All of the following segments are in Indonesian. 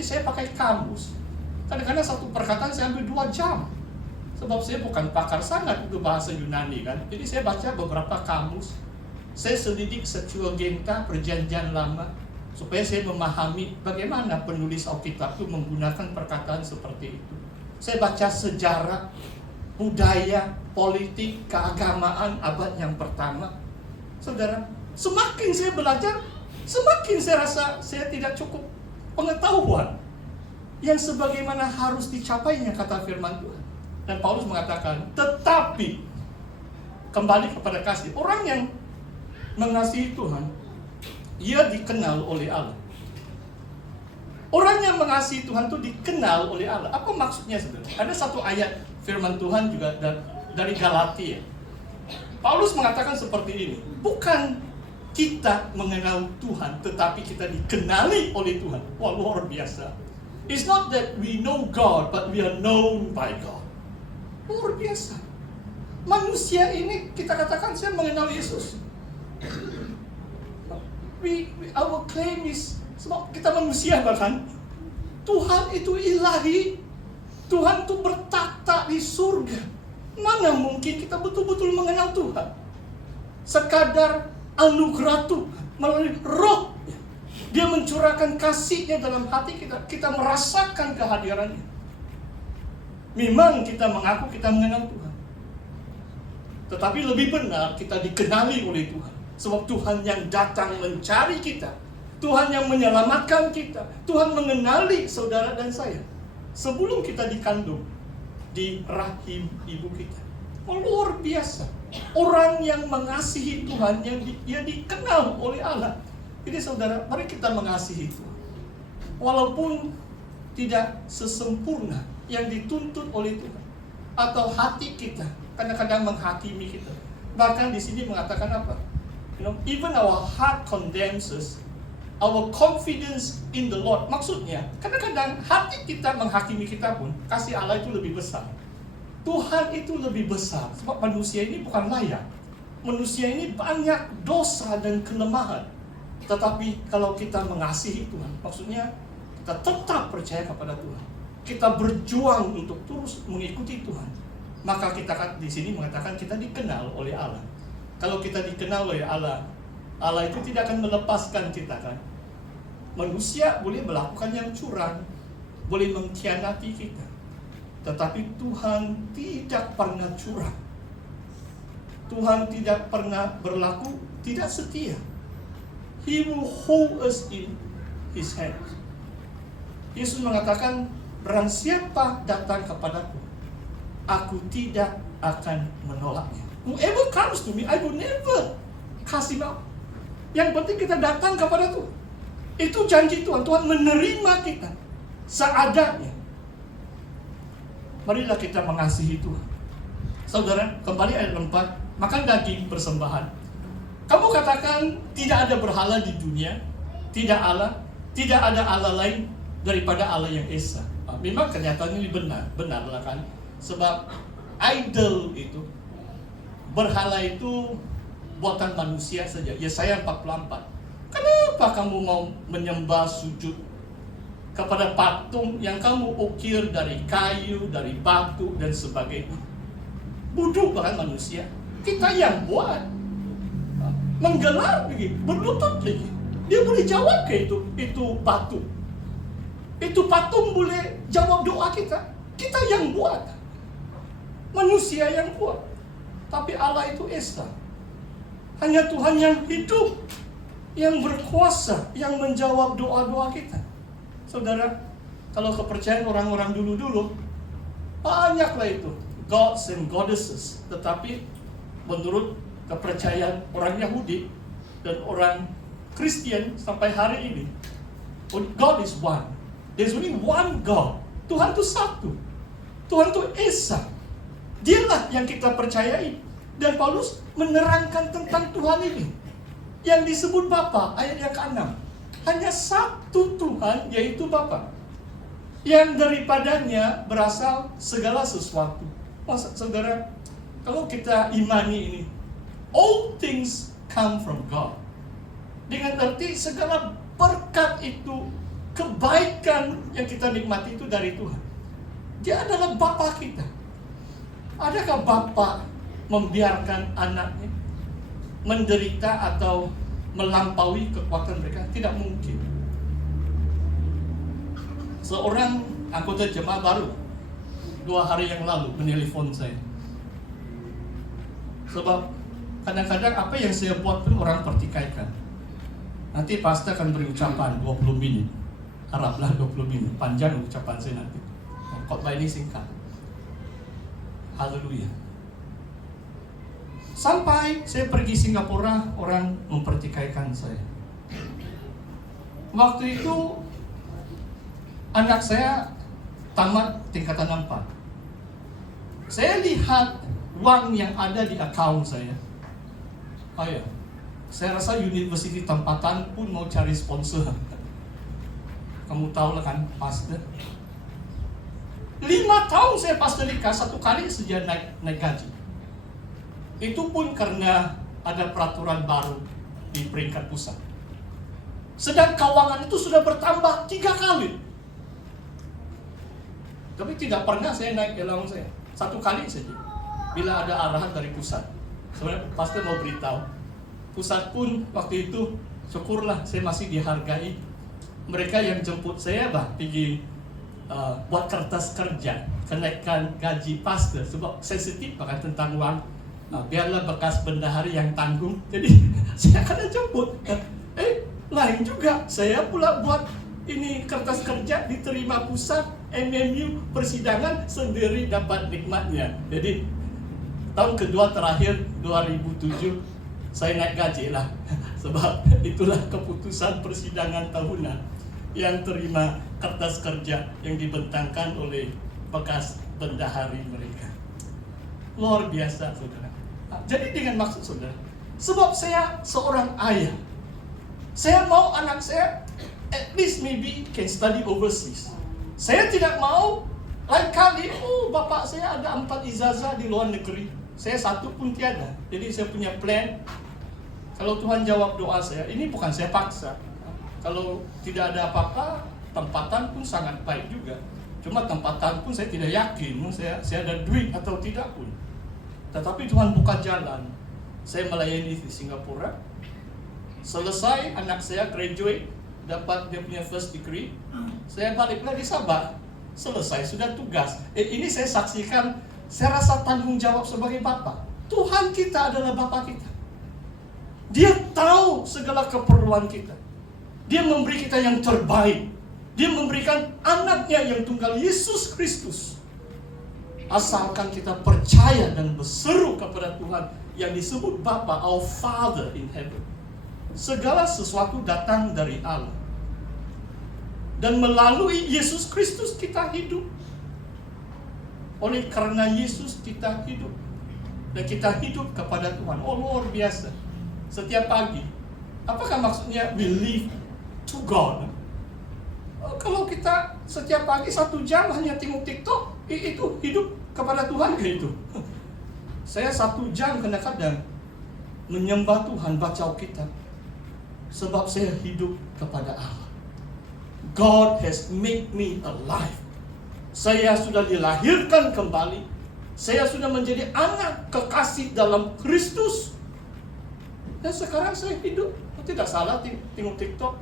Saya pakai kamus. Kadang-kadang satu perkataan saya ambil 2 jam. Sebab saya bukan pakar sangat untuk bahasa Yunani kan. Jadi saya baca beberapa kamus. Saya selidik Septuaginta, Perjanjian Lama, supaya saya memahami bagaimana penulis Alkitab itu menggunakan perkataan seperti itu. Saya baca sejarah, budaya, politik, keagamaan abad yang pertama. Saudara, semakin saya belajar, semakin saya rasa saya tidak cukup pengetahuan yang sebagaimana harus dicapainya kata firman Tuhan. Dan Paulus mengatakan, tetapi kembali kepada kasih. Orang yang mengasihi Tuhan, ia dikenal oleh Allah. Orang yang mengasihi Tuhan itu dikenal oleh Allah. Apa maksudnya sebenarnya? Ada satu ayat firman Tuhan juga dari Galatia. Paulus mengatakan seperti ini, bukan kita mengenal Tuhan, tetapi kita dikenali oleh Tuhan. Wah, luar biasa. It's not that we know God, but we are known by God. Luar biasa. Manusia ini kita katakan saya mengenal Yesus. Our claim is sebab kita manusia bahkan. Tuhan itu ilahi. Tuhan itu bertata di surga. Mana mungkin kita betul-betul mengenal Tuhan? Sekadar anugerah Tuhan melalui Roh. Dia mencurahkan kasih-Nya dalam hati kita. Kita merasakan kehadiran-Nya. Memang kita mengaku kita mengenal Tuhan. Tetapi lebih benar kita dikenali oleh Tuhan. Sebab Tuhan yang datang mencari kita. Tuhan yang menyelamatkan kita. Tuhan mengenali saudara dan saya. Sebelum kita dikandung di rahim ibu kita. Luar biasa. Orang yang mengasihi Tuhan, yang dia dikenal oleh Allah. Jadi saudara, mari kita mengasihi Tuhan. Walaupun tidak sesempurna yang dituntut oleh Tuhan. Atau hati kita kadang-kadang menghakimi kita. Bahkan di sini mengatakan apa? Even our heart condemns us, our confidence in the Lord. Maksudnya, kadang-kadang hati kita menghakimi kita pun, kasih Allah itu lebih besar. Tuhan itu lebih besar. Sebab manusia ini bukan layak. Manusia ini banyak dosa dan kelemahan. Tetapi kalau kita mengasihi Tuhan, maksudnya kita tetap percaya kepada Tuhan. Kita berjuang untuk terus mengikuti Tuhan. Maka kita di sini mengatakan kita dikenal oleh Allah. Kalau kita dikenal oleh Allah, Allah itu tidak akan melepaskan kita kan. Manusia boleh melakukan yang curang, boleh mengkhianati kita. Tetapi Tuhan tidak pernah curang. Tuhan tidak pernah berlaku tidak setia. He will hold us in His hands. Yesus mengatakan, barang siapa datang kepadaku, aku tidak akan menolaknya. Whoever comes to me, I will never cast him out. Yang penting kita datang kepada Tuhan. Itu janji Tuhan. Tuhan menerima kita seadanya. Marilah kita mengasihi Tuhan. Saudara, kembali ayat 4. Makan daging persembahan. Kamu katakan tidak ada berhala di dunia, tidak ada Allah lain daripada Allah yang Esa. Memang kenyataannya ini benar lah kan. Sebab idol itu, berhala itu buatan manusia saja. Yesaya 44. Kenapa kamu mau menyembah sujud kepada patung yang kamu ukir dari kayu, dari batu dan sebagainya? Bodoh bahkan manusia. Kita yang buat. Menggelar lagi, berlutut lagi. Dia boleh jawab ke itu batu. Itu patung boleh jawab doa kita. Kita yang buat. Manusia yang buat. Tapi Allah itu Esa. Hanya Tuhan yang hidup, yang berkuasa, yang menjawab doa-doa kita. Saudara, kalau kepercayaan orang-orang dulu-dulu, banyaklah itu gods and goddesses. Tetapi menurut kepercayaan orang Yahudi dan orang Kristen sampai hari ini, God is one. There's only one God. Tuhan itu satu. Tuhan itu Esa. Dialah yang kita percayai. Dan Paulus menerangkan tentang Tuhan ini yang disebut Bapa, ayat yang ke-6. Hanya satu Tuhan, yaitu Bapa, yang daripadanya berasal segala sesuatu. Saudara, kalau kita imani ini, all things come from God. Dengan arti segala berkat itu, kebaikan yang kita nikmati itu dari Tuhan. Dia adalah Bapa kita. Adakah Bapa membiarkan anaknya menderita atau melampaui kekuatan mereka? Tidak mungkin. Seorang anggota jemaah baru 2 hari yang lalu menelpon saya. Sebab kadang-kadang apa yang saya buat pun orang pertikaikan. Nanti pastor akan beri ucapan 20 minit. Haraplah 20 minit. Panjang ucapan saya nanti. Khotbah ini singkat. Haleluya. Sampai saya pergi Singapura, orang mempertikaikan saya. Waktu itu anak saya tamat tingkatan 4. Saya lihat uang yang ada di akaun saya. Saya rasa university tempatan pun mau cari sponsor. Kamu tahu lah kan, pastor. 5 tahun saya pastor nikah, 1 kali saja naik gaji. Itu pun karena ada peraturan baru di peringkat pusat. Sedang keuangan itu sudah bertambah 3 kali. Tapi tidak pernah saya naik allowance saya. 1 kali saja. Bila ada arahan dari pusat. Sebenarnya pastor mau beritahu. Pusat pun waktu itu, syukurlah saya masih dihargai. Mereka yang jemput saya pergi buat kertas kerja, kenaikan gaji pastor. Sebab sensitif tentang uang. Biarlah bekas bendahari yang tanggung. Jadi saya akan jemput. Lain juga. Saya pula buat ini kertas kerja diterima pusat, MMU persidangan sendiri dapat nikmatnya. Jadi tahun kedua terakhir 2007 saya naik gaji lah. Sebab itulah keputusan persidangan tahunan yang terima kertas kerja yang dibentangkan oleh bekas bendahari mereka. Luar biasa, saudara. Jadi dengan maksud saudara, sebab saya seorang ayah, saya mau anak saya at least maybe can study overseas. Saya tidak mau lain kali, bapak saya ada 4 ijazah di luar negeri, saya 1 pun tiada. Jadi saya punya plan. Kalau Tuhan jawab doa saya, ini bukan saya paksa. Kalau tidak ada apa-apa, tempatan pun sangat baik juga. Cuma tempatan pun saya tidak yakin saya ada duit atau tidak pun. Tetapi Tuhan buka jalan. Saya melayani di Singapura. Selesai anak saya graduate, dapat dia punya first degree. Saya balik lagi Sabah. Selesai sudah tugas. Ini saya saksikan, saya rasa tanggung jawab sebagai bapa. Tuhan kita adalah bapa kita. Dia tahu segala keperluan kita. Dia memberi kita yang terbaik. Dia memberikan anaknya yang tunggal, Yesus Kristus. Asalkan kita percaya dan berseru kepada Tuhan yang disebut Bapa, our Father in heaven. Segala sesuatu datang dari Allah. Dan melalui Yesus Kristus kita hidup. Oleh karena Yesus kita hidup. Dan kita hidup kepada Tuhan. Oh, luar biasa. Setiap pagi. Apakah maksudnya we live to God? Kalau kita setiap pagi 1 jam hanya tengok TikTok, itu hidup kepada Tuhan ke itu? Saya 1 jam kadang-kadang menyembah Tuhan, baca Alkitab. Sebab saya hidup kepada Allah. God has made me alive. Saya sudah dilahirkan kembali. Saya sudah menjadi anak kekasih dalam Kristus. Dan sekarang saya hidup. Tidak salah tengok TikTok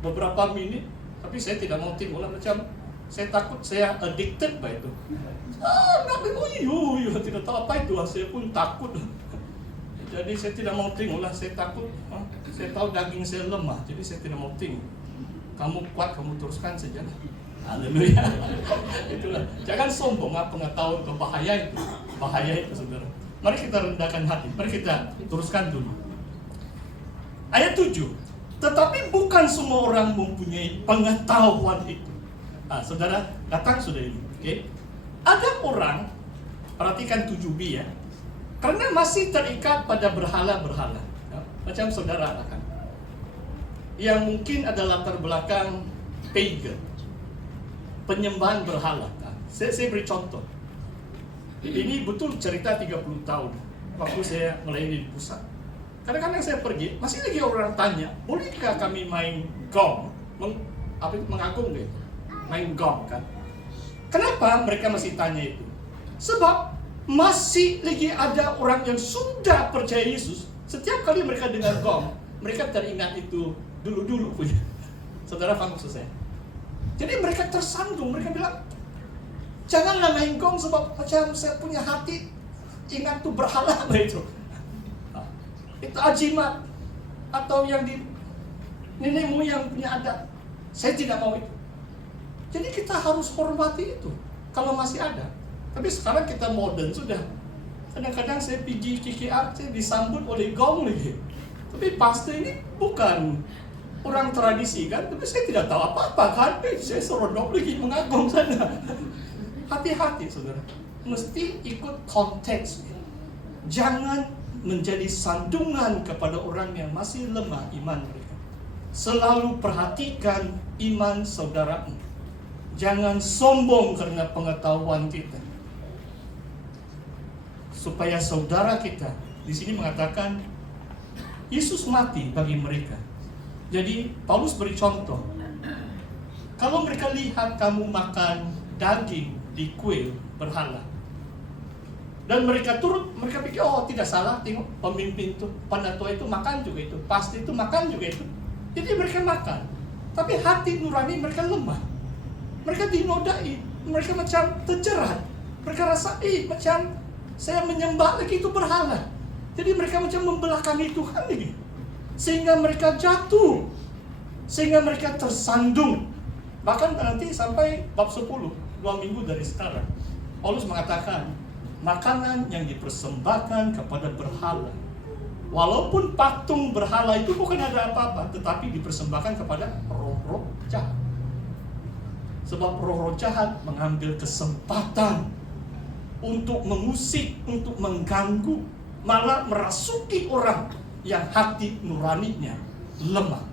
beberapa menit. Tapi saya tidak mau tengok lah, macam saya takut saya addicted by itu. Tidak tahu apa itu, saya pun takut. Jadi saya tidak mau tengok lah, saya takut. Saya tahu daging saya lemah, jadi saya tidak mau tengok. Kamu kuat, kamu teruskan saja. Haleluya. Itulah. Jangan sombong, pengetahuan itu bahaya itu. Bahaya itu, saudara. Mari kita rendahkan hati, mari kita teruskan dulu. Ayat 7. Tetapi bukan semua orang mempunyai pengetahuan itu. Saudara, datang sudah ini. Okay? Ada orang, perhatikan 7b ya, karena masih terikat pada berhala-berhala. Ya, macam saudara kan, yang mungkin ada latar belakang pagan, penyembahan berhala. Saya beri contoh. Ini betul cerita 30 tahun waktu saya melayani di pusat. Kadang-kadang saya pergi, masih lagi orang tanya, bolehkah kami main gong, apa itu mengagung deh, main gong kan. Kenapa mereka masih tanya itu? Sebab masih lagi ada orang yang sudah percaya Yesus. Setiap kali mereka dengar gong, mereka teringat itu dulu-dulu punya. Saudara paham maksud saya? Jadi mereka tersandung, mereka bilang, janganlah main gong sebab macam saya punya hati ingat tuh berhala itu. Itu ajimat atau yang di nenek moyang punya adat. Saya tidak mau itu. Jadi kita harus hormati itu kalau masih ada. Tapi sekarang kita modern sudah. Kadang-kadang saya pergi KKR, saya disambut oleh gong lagi. Tapi pastor ini bukan orang tradisi kan, tapi saya tidak tahu apa-apa kan. Saya serodok lagi mengagum sana. Hati-hati saudara, mesti ikut konteks. Jangan menjadi sandungan kepada orang yang masih lemah iman mereka. Selalu perhatikan iman saudaramu. Jangan sombong karena pengetahuan kita. Supaya saudara kita, di sini mengatakan Yesus mati bagi mereka. Jadi Paulus beri contoh. Kalau mereka lihat kamu makan daging di kuil berhala, dan mereka turut, mereka pikir, oh tidak salah, tengok pemimpin itu, pendatua itu makan juga itu, pasti itu makan juga itu. Jadi mereka makan, tapi hati nurani mereka lemah. Mereka dinodai, mereka macam terjerat. Mereka rasa, macam saya menyembah lagi itu berhala. Jadi mereka macam membelakangi Tuhan lagi. Sehingga mereka jatuh, sehingga mereka tersandung. Bahkan nanti sampai bab 10, 2 minggu dari sekarang, Paulus mengatakan, makanan yang dipersembahkan kepada berhala, walaupun patung berhala itu bukan ada apa-apa, tetapi dipersembahkan kepada roh-roh jahat. Sebab roh-roh jahat mengambil kesempatan untuk mengusik, untuk mengganggu, malah merasuki orang yang hati nuraninya lemah.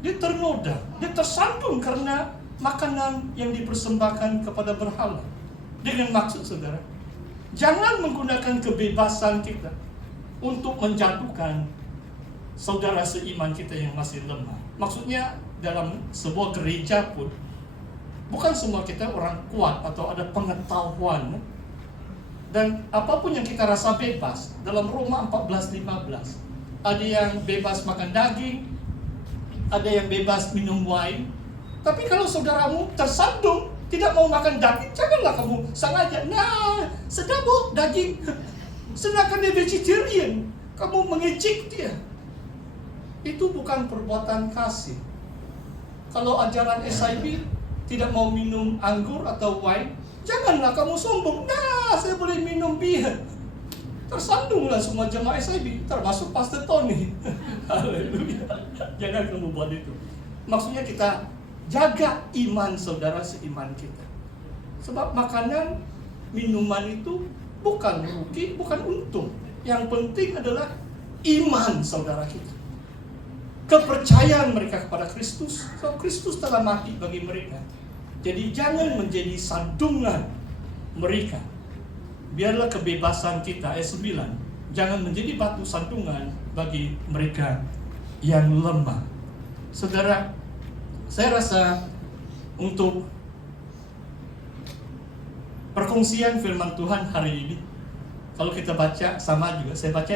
Dia ternoda, dia tersandung karena makanan yang dipersembahkan kepada berhala. Dengan maksud saudara, jangan menggunakan kebebasan kita untuk menjatuhkan saudara seiman kita yang masih lemah. Maksudnya dalam sebuah gereja pun, bukan semua kita orang kuat atau ada pengetahuan. Dan apapun yang kita rasa bebas, dalam Roma 14:15, ada yang bebas makan daging, ada yang bebas minum wine. Tapi kalau saudaramu tersandung, tidak mau makan daging, janganlah kamu sengaja, nah sedap bu daging, sedangkan dia vegetarian, kamu mengejek dia. Itu bukan perbuatan kasih. Kalau ajaran SIB tidak mau minum anggur atau wine, janganlah kamu sombong, nah saya boleh minum bir. Tersandunglah semua jemaah SIB, termasuk Pastor Tony. Haleluya. Jangan kamu buat itu. Maksudnya kita jaga iman saudara seiman kita. Sebab makanan, minuman itu bukan rugi, bukan untung. Yang penting adalah iman saudara kita. Kepercayaan mereka kepada Kristus. So, Kristus telah mati bagi mereka. Jadi jangan menjadi sandungan mereka. Biarlah kebebasan kita, ayat 9, jangan menjadi batu sandungan bagi mereka yang lemah. Saudara, saya rasa untuk perkongsian firman Tuhan hari ini, kalau kita baca sama juga, saya baca